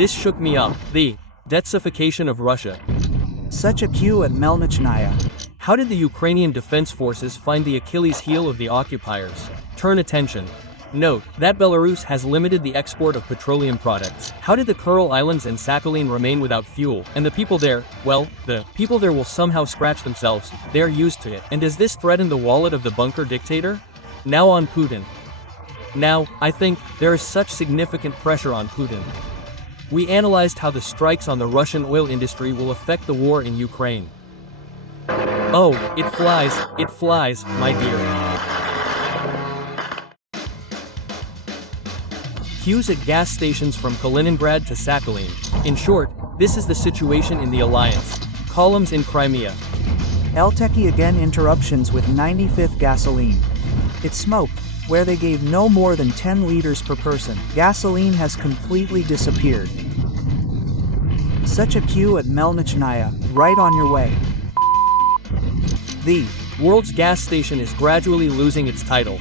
This shook me up. The detsification of Russia. Such a queue at Melnichnaya. How did the Ukrainian defense forces find the Achilles heel of the occupiers? Turn attention. Note that Belarus has limited the export of petroleum products. How did the Kuril Islands and Sakhalin remain without fuel? And the people there, well, the people there will somehow scratch themselves. They are used to it. And does this threaten the wallet of the bunker dictator? Now on Putin. Now, I think, there is such significant pressure on Putin. We analyzed how the strikes on the Russian oil industry will affect the war in Ukraine. Oh, it flies, my dear. Queues at gas stations from Kaliningrad to Sakhalin. In short, this is the situation in the alliance. Columns in Crimea. Elteki again interruptions with 95th gasoline. It smoked, where they gave no more than 10 liters per person. Gasoline has completely disappeared. Such a queue at Melnichnaya, right on your way. The world's gas station is gradually losing its title.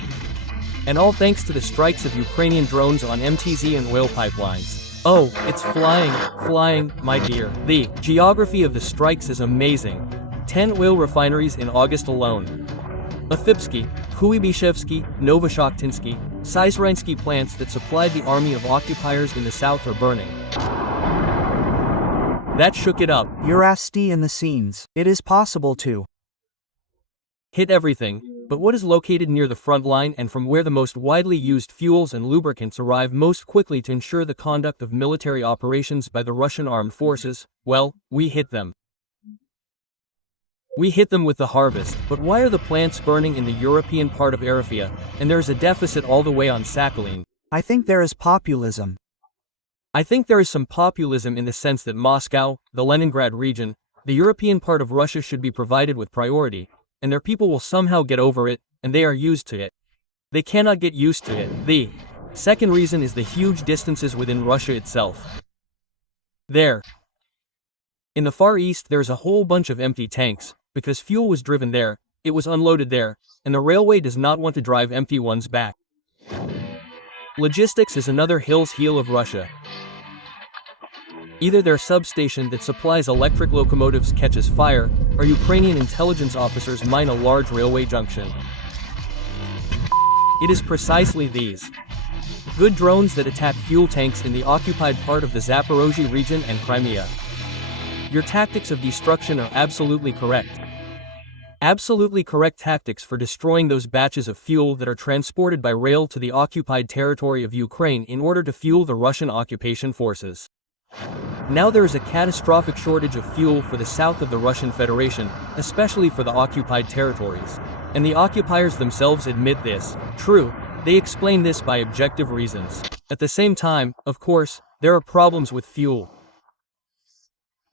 And all thanks to the strikes of Ukrainian drones on MTZ and oil pipelines. Oh, it's flying, my dear. The geography of the strikes is amazing. 10 oil refineries in August alone. Afipsky, Kuibishevsky, Novoshakhtinsky, Sizerinsky plants that supplied the army of occupiers in the south are burning. That shook it up. Urasti in the scenes. It is possible to hit everything, but what is located near the front line and from where the most widely used fuels and lubricants arrive most quickly to ensure the conduct of military operations by the Russian armed forces? Well, we hit them. We hit them with the harvest. But why are the plants burning in the European part of Arafia, and there's a deficit all the way on Sakhalin? I think there is populism. I think there is some populism in the sense that Moscow, the Leningrad region, the European part of Russia should be provided with priority, and their people will somehow get over it, and they are used to it. They cannot get used to it. The second reason is the huge distances within Russia itself. There. In the Far East there's a whole bunch of empty tanks, because fuel was driven there, it was unloaded there, and the railway does not want to drive empty ones back. Logistics is another Hill's heel of Russia. Either their substation that supplies electric locomotives catches fire, or Ukrainian intelligence officers mine a large railway junction. It is precisely these good drones that attack fuel tanks in the occupied part of the Zaporozhye region and Crimea. Your tactics of destruction are absolutely correct. Absolutely correct tactics for destroying those batches of fuel that are transported by rail to the occupied territory of Ukraine in order to fuel the Russian occupation forces. Now there is a catastrophic shortage of fuel for the south of the Russian Federation, especially for the occupied territories. And the occupiers themselves admit this. True, they explain this by objective reasons. At the same time, of course, there are problems with fuel.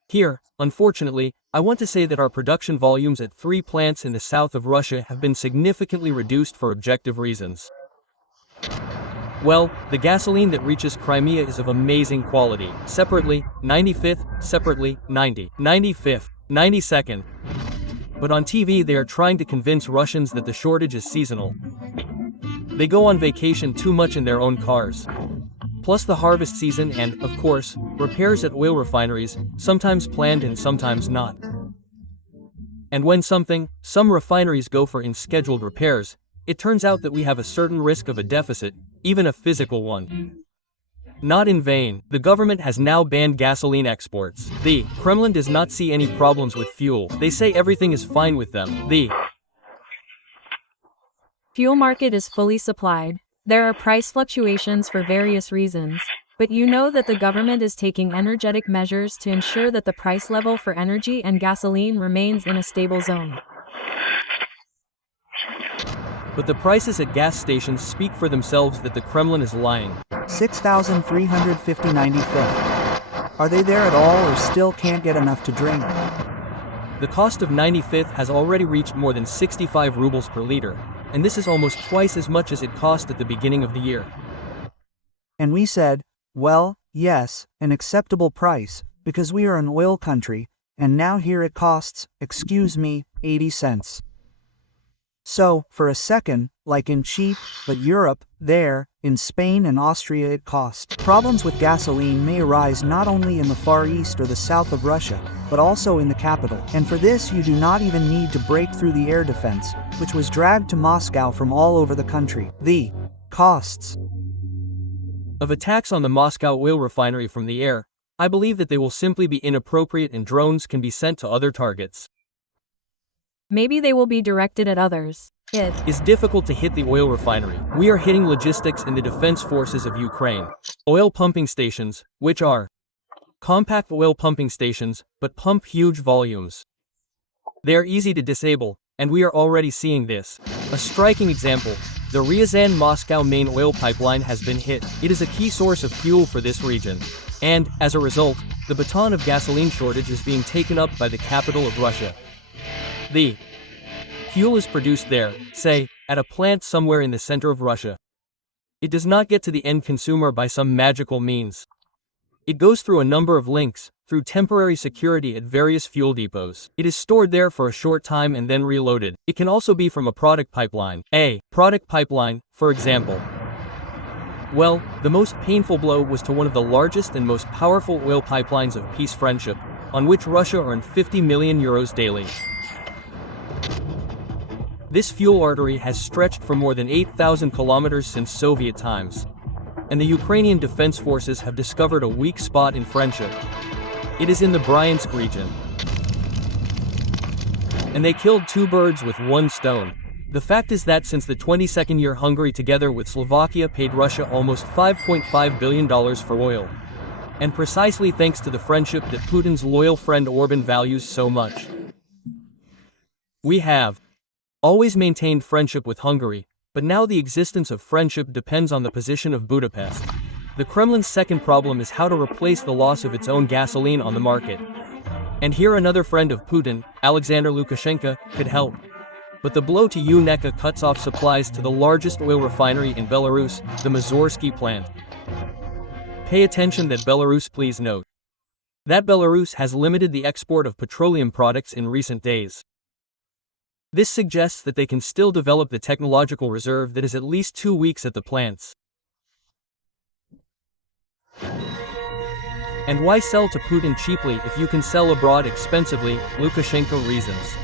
Here, unfortunately, I want to say that our production volumes at 3 plants in the south of Russia have been significantly reduced for objective reasons. Well, the gasoline that reaches Crimea is of amazing quality. Separately, 95th, separately, 90, 95th, 92nd. But on TV they are trying to convince Russians that the shortage is seasonal. They go on vacation too much in their own cars. Plus the harvest season and, of course, repairs at oil refineries, sometimes planned and sometimes not. And when some refineries go for unscheduled repairs, it turns out that we have a certain risk of a deficit, even a physical one. Not in vain, the government has now banned gasoline exports. The Kremlin does not see any problems with fuel. They say everything is fine with them. The fuel market is fully supplied. There are price fluctuations for various reasons, but you know that the government is taking energetic measures to ensure that the price level for energy and gasoline remains in a stable zone. But the prices at gas stations speak for themselves that the Kremlin is lying. 6,350 95th. Are they there at all or still can't get enough to drink? The cost of 95th has already reached more than 65 rubles per liter, and this is almost twice as much as it cost at the beginning of the year. And we said, well, yes, an acceptable price, because we are an oil country, and now here it costs, excuse me, 80 cents. So, for a second, like in cheap, but Europe, there, in Spain and Austria it cost. Problems with gasoline may arise not only in the Far East or the south of Russia, but also in the capital. And for this you do not even need to break through the air defense, which was dragged to Moscow from all over the country. The costs of attacks on the Moscow oil refinery from the air, I believe that they will simply be inappropriate and drones can be sent to other targets. Maybe they will be directed at others. It is difficult to hit the oil refinery. We are hitting logistics in the defense forces of Ukraine. Oil pumping stations, which are compact oil pumping stations, but pump huge volumes. They are easy to disable, and we are already seeing this. A striking example, the Ryazan-Moscow main oil pipeline has been hit. It is a key source of fuel for this region. And, as a result, the baton of gasoline shortage is being taken up by the capital of Russia. The fuel is produced there, say, at a plant somewhere in the center of Russia. It does not get to the end consumer by some magical means. It goes through a number of links, through temporary security at various fuel depots. It is stored there for a short time and then reloaded. It can also be from a product pipeline. A product pipeline, for example. Well, the most painful blow was to one of the largest and most powerful oil pipelines of peace friendship, on which Russia earned 50 million euros daily. This fuel artery has stretched for more than 8,000 kilometers since Soviet times. And the Ukrainian defense forces have discovered a weak spot in friendship. It is in the Bryansk region. And they killed two birds with one stone. The fact is that since the 22nd year Hungary together with Slovakia paid Russia almost $5.5 billion for oil. And precisely thanks to the friendship that Putin's loyal friend Orban values so much. We have always maintained friendship with Hungary, but now the existence of friendship depends on the position of Budapest. The Kremlin's second problem is how to replace the loss of its own gasoline on the market. And here another friend of Putin, Alexander Lukashenko, could help. But the blow to UNECA cuts off supplies to the largest oil refinery in Belarus, the Mazorsky plant. Pay attention that Belarus, please note that Belarus has limited the export of petroleum products in recent days. This suggests that they can still develop the technological reserve that is at least 2 weeks at the plants. And why sell to Putin cheaply if you can sell abroad expensively? Lukashenko reasons.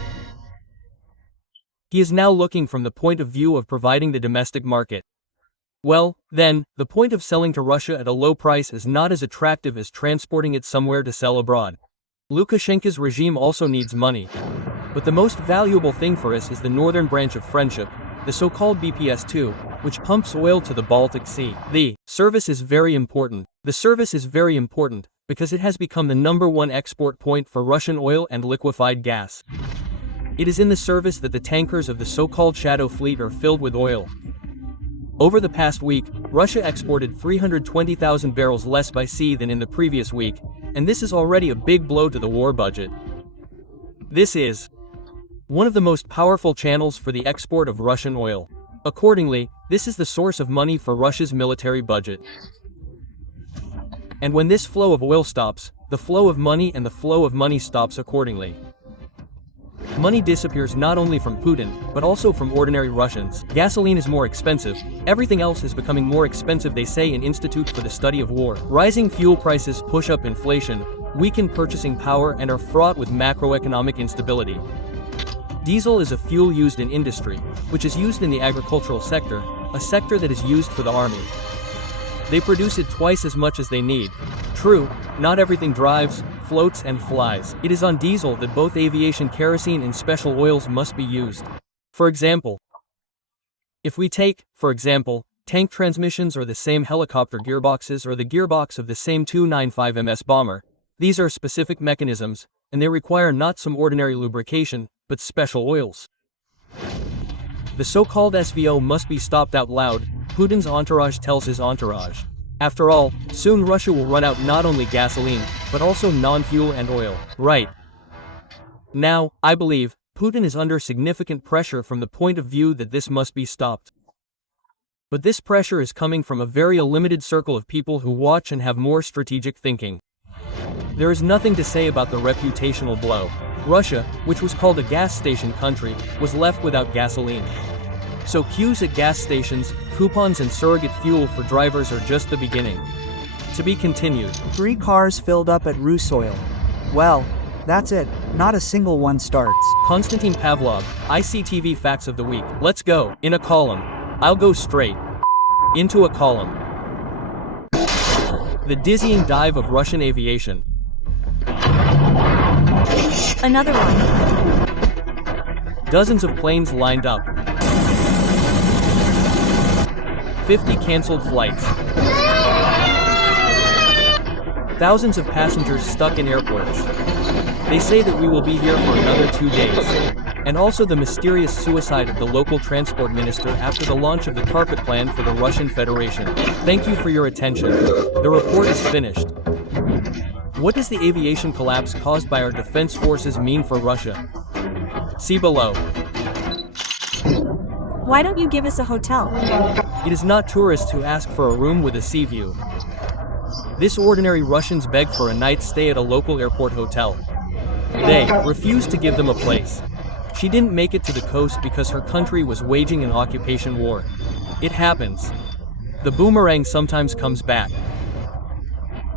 He is now looking from the point of view of providing the domestic market. Well, then, the point of selling to Russia at a low price is not as attractive as transporting it somewhere to sell abroad. Lukashenko's regime also needs money. But the most valuable thing for us is the northern branch of friendship, the so-called BPS-2, which pumps oil to the Baltic Sea. The service is very important. The service is very important because it has become the #1 export point for Russian oil and liquefied gas. It is in the service that the tankers of the so-called Shadow Fleet are filled with oil. Over the past week, Russia exported 320,000 barrels less by sea than in the previous week, and this is already a big blow to the war budget. This is one of the most powerful channels for the export of Russian oil. Accordingly, this is the source of money for Russia's military budget. And when this flow of oil stops, the flow of money and the flow of money stops accordingly. Money disappears not only from Putin, but also from ordinary Russians. Gasoline is more expensive. Everything else is becoming more expensive, they say in Institute for the Study of War. Rising fuel prices push up inflation, weaken purchasing power, and are fraught with macroeconomic instability. Diesel is a fuel used in industry, which is used in the agricultural sector, a sector that is used for the army. They produce it twice as much as they need. True, not everything drives, floats, and flies. It is on diesel that both aviation kerosene and special oils must be used. For example, if we take, for example, tank transmissions or the same helicopter gearboxes or the gearbox of the same 295 MS bomber, these are specific mechanisms, and they require not some ordinary lubrication, but special oils. The so-called SVO must be stopped out loud, Putin's entourage tells his entourage. After all, soon Russia will run out not only gasoline, but also non-fuel and oil. Right. Now, I believe, Putin is under significant pressure from the point of view that this must be stopped. But this pressure is coming from a very limited circle of people who watch and have more strategic thinking. There is nothing to say about the reputational blow. Russia, which was called a gas station country, was left without gasoline. So queues at gas stations, coupons and surrogate fuel for drivers are just the beginning. To be continued. 3 cars filled up at Rusoil. Well, that's it, not a single one starts. Konstantin Pavlov, ICTV Facts of the Week. Let's go. In a column. I'll go straight into a column. The dizzying dive of Russian aviation. Another one. Dozens of planes lined up. 50 canceled flights. Thousands of passengers stuck in airports. They say that we will be here for another 2 days. And also the mysterious suicide of the local transport minister after the launch of the carpet plan for the Russian Federation. Thank you for your attention. The report is finished. What does the aviation collapse caused by our defense forces mean for Russia? See below. Why don't you give us a hotel? It is not tourists who ask for a room with a sea view. This ordinary Russians beg for a night's stay at a local airport hotel. They refused to give them a place. She didn't make it to the coast because her country was waging an occupation war. It happens. The boomerang sometimes comes back.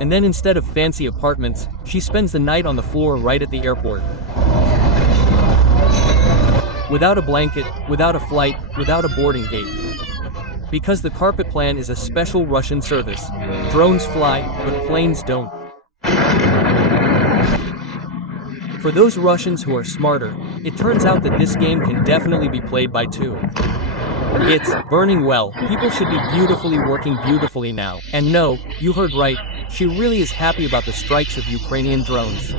And then instead of fancy apartments, she spends the night on the floor right at the airport. Without a blanket, without a flight, without a boarding gate. Because the carpet plan is a special Russian service. Drones fly, but planes don't. For those Russians who are smarter, it turns out that this game can definitely be played by 2. It's burning well. People should be beautifully working beautifully now. And no, you heard right, she really is happy about the strikes of Ukrainian drones.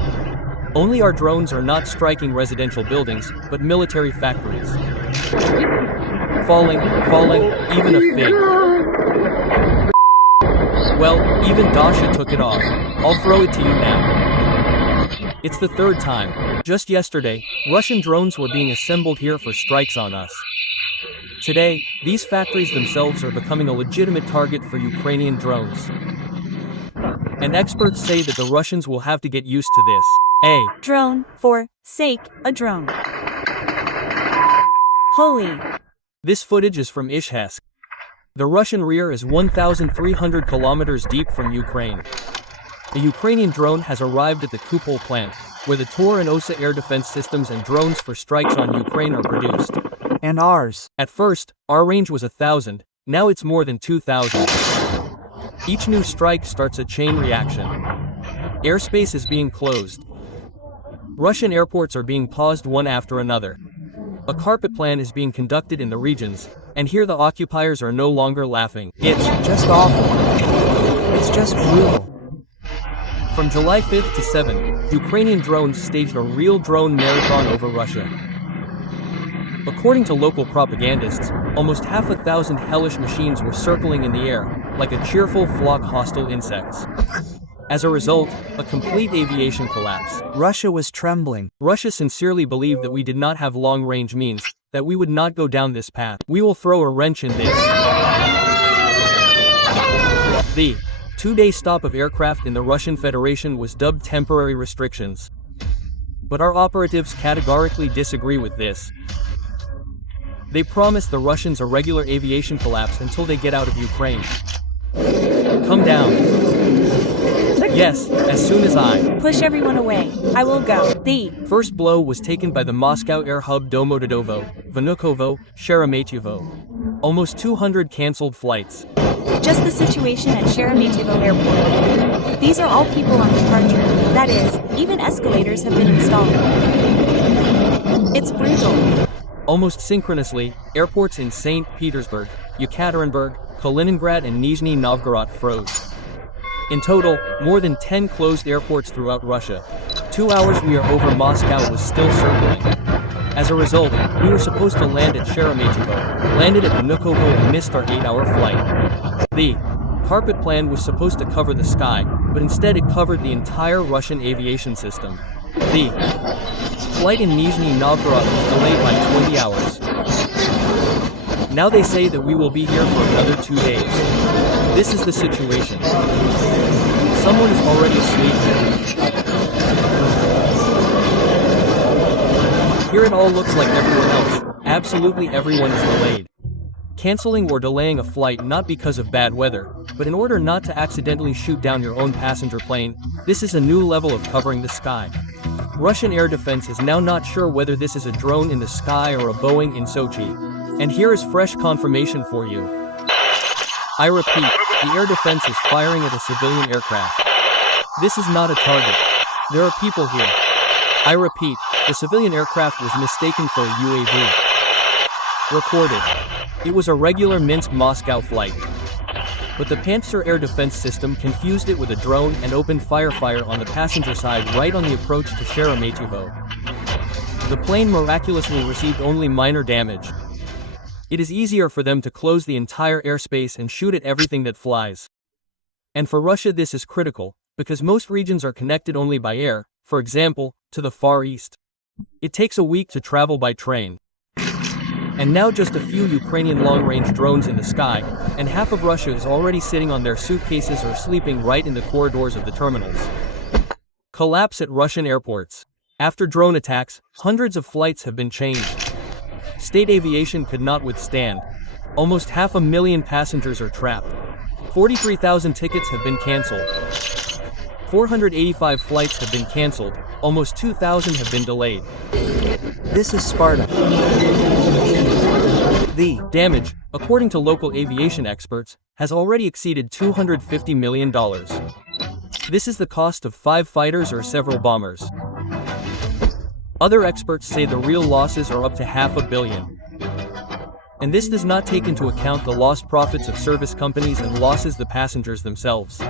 Only our drones are not striking residential buildings, but military factories. Falling, even a fig. Well, even Dasha took it off. I'll throw it to you now. It's the 3rd time. Just yesterday, Russian drones were being assembled here for strikes on us. Today, these factories themselves are becoming a legitimate target for Ukrainian drones. And experts say that the Russians will have to get used to this. A drone, for sake, a drone. Holy. This footage is from Izhevsk. The Russian rear is 1,300 kilometers deep from Ukraine. A Ukrainian drone has arrived at the Kupol plant, where the Tor and Osa air defense systems and drones for strikes on Ukraine are produced. And ours. At first, our range was 1,000, now it's more than 2,000. Each new strike starts a chain reaction. Airspace is being closed. Russian airports are being paused one after another. A carpet plan is being conducted in the regions, and here the occupiers are no longer laughing. It's just awful. It's just brutal. From July 5th to 7th, Ukrainian drones staged a real drone marathon over Russia. According to local propagandists, almost 1,000 hellish machines were circling in the air, like a cheerful flock of hostile insects. As a result, a complete aviation collapse. Russia was trembling. Russia sincerely believed that we did not have long-range means, that we would not go down this path. We will throw a wrench in this. The 2-day stop of aircraft in the Russian Federation was dubbed temporary restrictions. But our operatives categorically disagree with this. They promise the Russians a regular aviation collapse until they get out of Ukraine. Come down. Yes, as soon as I push everyone away, I will go. The first blow was taken by the Moscow air hub Domodedovo, Vnukovo, Sheremetyevo. Almost 200 canceled flights. Just the situation at Sheremetyevo airport. These are all people on departure. That is, even escalators have been installed. It's brutal. Almost synchronously, airports in St. Petersburg, Yekaterinburg, Kaliningrad and Nizhny Novgorod froze. In total, more than 10 closed airports throughout Russia. 2 hours we are over Moscow was still circling. As a result, we were supposed to land at Sheremetyevo, landed at Vnukovo and missed our 8-hour flight. The carpet plan was supposed to cover the sky, but instead it covered the entire Russian aviation system. The flight in Nizhny Novgorod was delayed by 20 hours. Now they say that we will be here for another 2 days. This is the situation. Someone is already asleep there. Here it all looks like everyone else. Absolutely everyone is delayed. Canceling or delaying a flight not because of bad weather, but in order not to accidentally shoot down your own passenger plane. This is a new level of covering the sky. Russian air defense is now not sure whether this is a drone in the sky or a Boeing in Sochi. And here is fresh confirmation for you. I repeat, the air defense is firing at a civilian aircraft. This is not a target. There are people here. I repeat, the civilian aircraft was mistaken for a UAV. Recorded. It was a regular Minsk-Moscow flight. But the Panzer air defense system confused it with a drone and opened fire on the passenger side right on the approach to Sheremetyevo. The plane miraculously received only minor damage. It is easier for them to close the entire airspace and shoot at everything that flies. And for Russia this is critical, because most regions are connected only by air, for example, to the Far East. It takes a week to travel by train. And now just a few Ukrainian long-range drones in the sky, and half of Russia is already sitting on their suitcases or sleeping right in the corridors of the terminals. Collapse at Russian airports. After drone attacks, hundreds of flights have been changed. State aviation could not withstand. Almost 500,000 passengers are trapped. 43,000 tickets have been cancelled. 485 flights have been cancelled, almost 2,000 have been delayed. This is Sparta. The damage, according to local aviation experts, has already exceeded $250 million. This is the cost of 5 fighters or several bombers. Other experts say the real losses are up to $500 million. And this does not take into account the lost profits of service companies and losses the passengers themselves.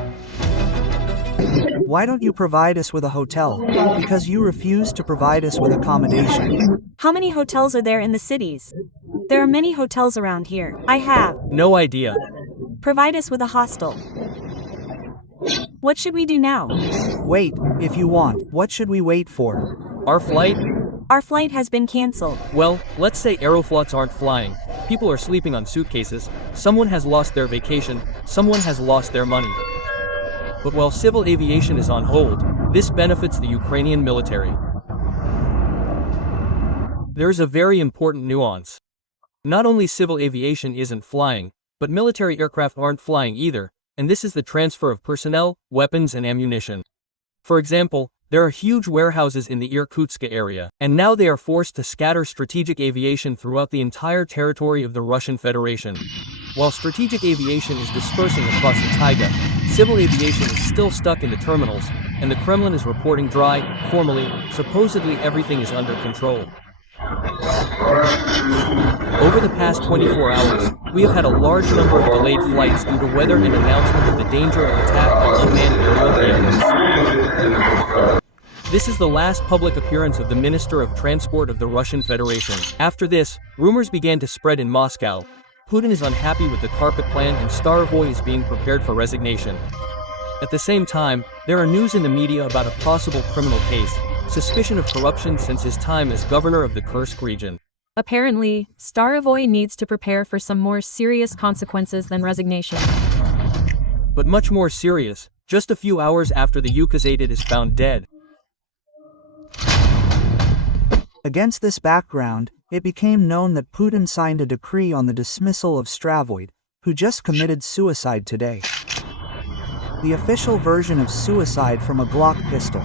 Why don't you provide us with a hotel? Because you refuse to provide us with accommodation. How many hotels are there in the cities? There are many hotels around here. I have. No idea. Provide us with a hostel. What should we do now? Wait, if you want. What should we wait for? Our flight? Our flight has been cancelled. Well, let's say Aeroflots aren't flying. People are sleeping on suitcases. Someone has lost their vacation. Someone has lost their money. But while civil aviation is on hold, this benefits the Ukrainian military. There is a very important nuance. Not only civil aviation isn't flying, but military aircraft aren't flying either, and this is the transfer of personnel, weapons and ammunition. For example, there are huge warehouses in the Irkutsk area, and now they are forced to scatter strategic aviation throughout the entire territory of the Russian Federation. While strategic aviation is dispersing across the taiga, civil aviation is still stuck in the terminals, and the Kremlin is reporting formally, supposedly everything is under control. Over the past 24 hours, we have had a large number of delayed flights due to weather and announcement of the danger of attack by unmanned aerial vehicles. This is the last public appearance of the Minister of Transport of the Russian Federation. After this, rumors began to spread in Moscow. Putin is unhappy with the carpet plan and Starovoy is being prepared for resignation. At the same time, there are news in the media about a possible criminal case, suspicion of corruption since his time as governor of the Kursk region. Apparently, Starovoy needs to prepare for some more serious consequences than resignation. But much more serious, just a few hours after the Yukazated is found dead. Against this background, it became known that Putin signed a decree on the dismissal of Stravoid, who just committed suicide today. The official version of suicide from a Glock pistol.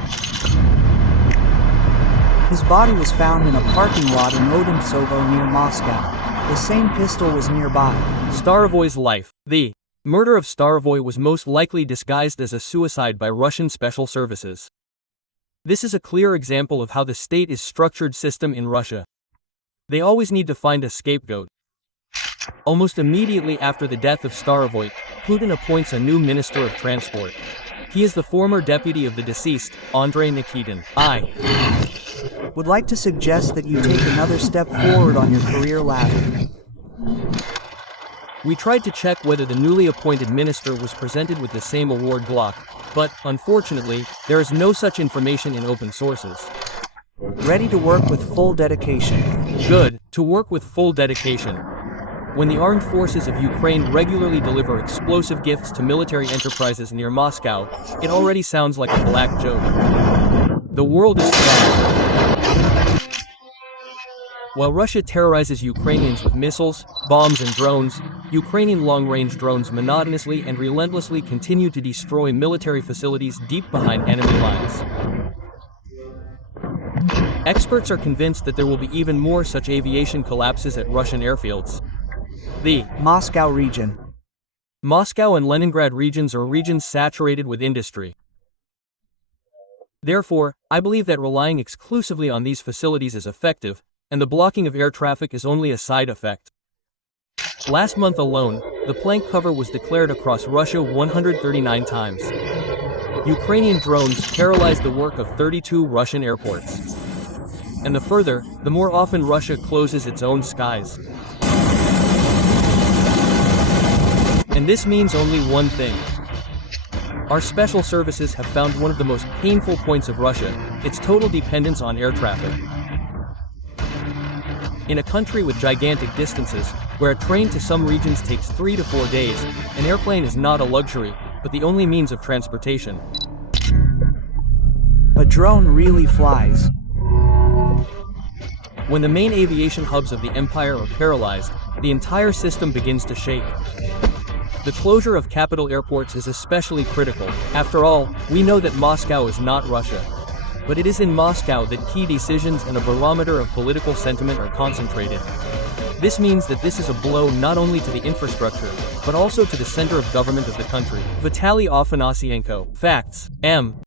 His body was found in a parking lot in Odintsovo near Moscow. The same pistol was nearby. Starovoy's life. The murder of Starovoy was most likely disguised as a suicide by Russian special services. This is a clear example of how the state is structured system in Russia. They always need to find a scapegoat. Almost immediately after the death of Starovoy, Putin appoints a new Minister of Transport. He is the former deputy of the deceased, Andrei Nikitin. I would like to suggest that you take another step forward on your career ladder. We tried to check whether the newly appointed minister was presented with the same award Glock, but, unfortunately, there is no such information in open sources. Ready to work with full dedication. Good, to work with full dedication. When the armed forces of Ukraine regularly deliver explosive gifts to military enterprises near Moscow, it already sounds like a black joke. The world is sad. While Russia terrorizes Ukrainians with missiles, bombs and drones, Ukrainian long-range drones monotonously and relentlessly continue to destroy military facilities deep behind enemy lines. Experts are convinced that there will be even more such aviation collapses at Russian airfields. The Moscow region. Moscow and Leningrad regions are regions saturated with industry. Therefore, I believe that relying exclusively on these facilities is effective, and the blocking of air traffic is only a side effect. Last month alone, the plank cover was declared across Russia 139 times. Ukrainian drones paralyzed the work of 32 Russian airports. And the further, the more often Russia closes its own skies. And this means only one thing. Our special services have found one of the most painful points of Russia, its total dependence on air traffic. In a country with gigantic distances, where a train to some regions takes 3 to 4 days, an airplane is not a luxury, but the only means of transportation. A drone really flies. When the main aviation hubs of the empire are paralyzed, the entire system begins to shake. The closure of capital airports is especially critical. After all, we know that Moscow is not Russia. But it is in Moscow that key decisions and a barometer of political sentiment are concentrated. This means that this is a blow not only to the infrastructure, but also to the center of government of the country. Vitaly Afanasyenko. Facts. M.